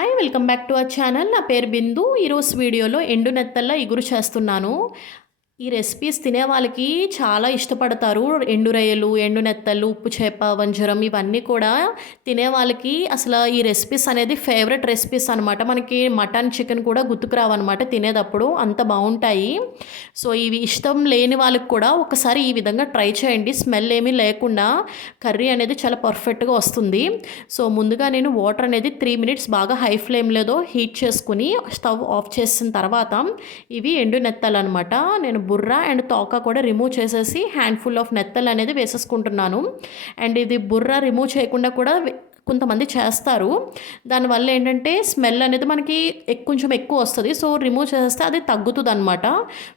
Hi welcome back to our channel. నా పేరు బిందు. ఈరోజు వీడియోలో ఎండు నెత్తళ్ళ ఇగురు చేస్తున్నాను. ఈ రెసిపీస్ తినే వాళ్ళకి చాలా ఇష్టపడతారు. ఎండు రొయ్యలు, ఎండు నెత్తళ్ళు, ఉప్పు చేప, వంజరం ఇవన్నీ కూడా తినే వాళ్ళకి అసలు ఈ రెసిపీస్ అనేది ఫేవరెట్ రెసిపీస్ అనమాట. మనకి మటన్, చికెన్ కూడా గుర్తుకు రావన్నమాట తినేటప్పుడు, అంత బాగుంటాయి. సో ఇవి ఇష్టం లేని వాళ్ళకి కూడా ఒకసారి ఈ విధంగా ట్రై చేయండి. స్మెల్ ఏమీ లేకుండా కర్రీ అనేది చాలా పర్ఫెక్ట్గా వస్తుంది. సో ముందుగా నేను వాటర్ అనేది 3 మినిట్స్ బాగా హై ఫ్లేమ్లో హీట్ చేసుకుని స్టవ్ ఆఫ్ చేసిన తర్వాత ఇవి ఎండు నెత్తలు అనమాట. నేను బుర్ర అండ్ తోక కూడా రిమూవ్ చేసేసి హ్యాండ్ఫుల్ ఆఫ్ నెత్తలు అనేది వేసేసుకుంటున్నాను. అండ్ ఇది బుర్ర రిమూవ్ చేయకుండా కూడా కొంతమంది చేస్తారు. దానివల్ల ఏంటంటే స్మెల్ అనేది మనకి కొంచెం ఎక్కువ వస్తుంది. సో రిమూవ్ చేస్తే అది తగ్గుతుంది అనమాట.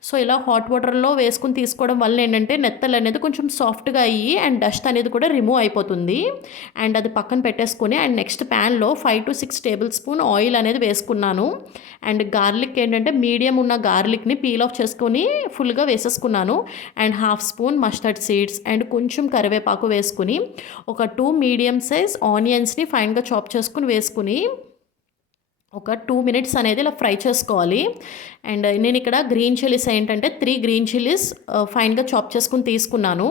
సో ఇలా హాట్ వాటర్లో వేసుకుని తీసుకోవడం వల్ల ఏంటంటే నెత్తలు అనేది కొంచెం సాఫ్ట్గా అయ్యి అండ్ డస్ట్ అనేది కూడా రిమూవ్ అయిపోతుంది. అండ్ అది పక్కన పెట్టేసుకుని అండ్ నెక్స్ట్ ప్యాన్లో 5 to 6 టేబుల్ స్పూన్ ఆయిల్ అనేది వేసుకున్నాను. అండ్ గార్లిక్ ఏంటంటే మీడియం ఉన్న గార్లిక్ని పీల్ ఆఫ్ చేసుకొని ఫుల్గా వేసేసుకున్నాను. And half spoon mustard seeds and కొంచెం కరివేపాకు వేసుకుని ఒక 2 మీడియం సైజ్ ఆనియన్స్ని ఫైన్గా చాప్ చేసుకుని వేసుకుని ఒక 2 మినిట్స్ అనేది ఇలా ఫ్రై చేసుకోవాలి. అండ్ నేను ఇక్కడ గ్రీన్ చిల్లీస్ ఏంటంటే 3 గ్రీన్ చిల్లీస్ ఫైన్గా చాప్ చేసుకుని తీసుకున్నాను.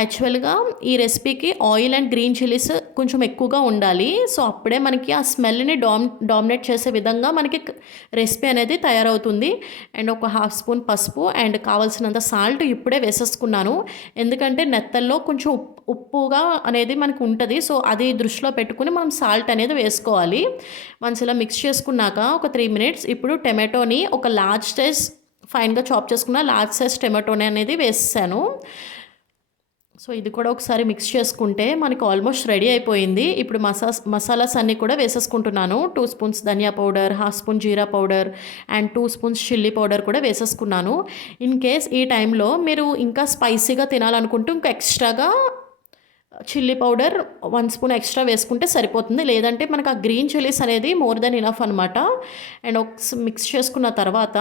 యాక్చువల్గా ఈ రెసిపీకి ఆయిల్ అండ్ గ్రీన్ చిల్లీస్ కొంచెం ఎక్కువగా ఉండాలి. సో అప్పుడే మనకి ఆ స్మెల్ని డామినేట్ చేసే విధంగా మనకి రెసిపీ అనేది తయారవుతుంది. అండ్ ఒక హాఫ్ స్పూన్ పసుపు అండ్ కావాల్సినంత సాల్ట్ ఇప్పుడే వేసేసుకున్నాను. ఎందుకంటే నెత్తల్లో కొంచెం ఉప్పుగా అనేది మనకు ఉంటుంది. సో అది దృష్టిలో పెట్టుకుని మనం సాల్ట్ అనేది వేసుకోవాలి. వన్స్ ఇలా మిక్స్ చేసుకున్నాక ఒక 3 మినిట్స్ ఇప్పుడు టమాటోని ఒక లార్జ్ సైజ్ ఫైన్గా చాప్ చేసుకున్న లార్జ్ సైజ్ టమాటోని అనేది వేసాను. సో ఇది కూడా ఒకసారి మిక్స్ చేసుకుంటే మనకి ఆల్మోస్ట్ రెడీ అయిపోయింది. ఇప్పుడు మసాలాస్ అన్నీ కూడా వేసేసుకుంటున్నాను. 2 spoons dhaniya powder, half spoon jeera powder and 2 spoons chilli powder కూడా వేసేసుకున్నాను. ఇన్ కేస్ ఈ టైంలో మీరు ఇంకా స్పైసీగా తినాలనుకుంటూ ఇంకా ఎక్స్ట్రాగా చిల్లీ పౌడర్ 1 స్పూన్ ఎక్స్ట్రా వేసుకుంటే సరిపోతుంది. లేదంటే మనకు ఆ గ్రీన్ చిల్లీస్ అనేది మోర్ దెన్ ఇనఫ్ అనమాట. అండ్ మిక్స్ చేసుకున్న తర్వాత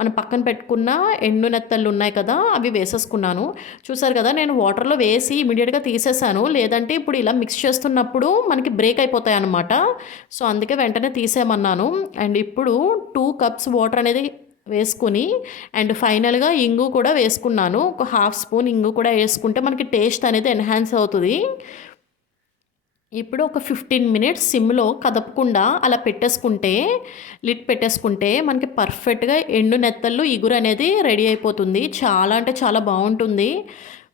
మనం పక్కన పెట్టుకున్న ఎండు నెత్తళ్ళు ఉన్నాయి కదా, అవి వేసేసుకున్నాను. చూసారు కదా, నేను వాటర్లో వేసి ఇమీడియట్గా తీసేసాను. లేదంటే ఇప్పుడు ఇలా మిక్స్ చేస్తున్నప్పుడు మనకి బ్రేక్ అయిపోతాయి అనమాట. సో అందుకే వెంటనే తీసేయమన్నాను. అండ్ ఇప్పుడు 2 కప్స్ వాటర్ అనేది వేసుకుని అండ్ ఫైనల్గా ఇంగు కూడా వేసుకున్నాను. ఒక హాఫ్ స్పూన్ ఇంగు కూడా వేసుకుంటే మనకి టేస్ట్ అనేది ఎన్హాన్స్ అవుతుంది. ఇప్పుడు ఒక 15 మినిట్స్ సిమ్లో కదపకుండా అలా పెట్టేసుకుంటే లిడ్ పెట్టేసుకుంటే మనకి పర్ఫెక్ట్గా ఎండు నెత్తళ్ళు ఇగురు అనేది రెడీ అయిపోతుంది. చాలా అంటే చాలా బాగుంటుంది.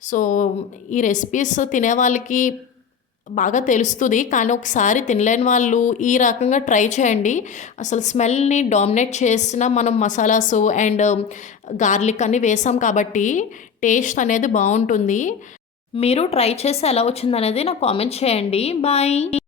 సో ఈ రెసిపీస్ తినే వాళ్ళకి బాగా తెలుస్తుంది. కానీ ఒకసారి తినలేని వాళ్ళు ఈ రకంగా ట్రై చేయండి. అసలు స్మెల్ని డామినేట్ చేసిన మనం మసాలాసు అండ్ గార్లిక్ అన్నీ వేసాం కాబట్టి టేస్ట్ అనేది బాగుంటుంది. మీరు ట్రై చేసి ఎలా వచ్చిందనేది నాకు కామెంట్ చేయండి. బాయ్.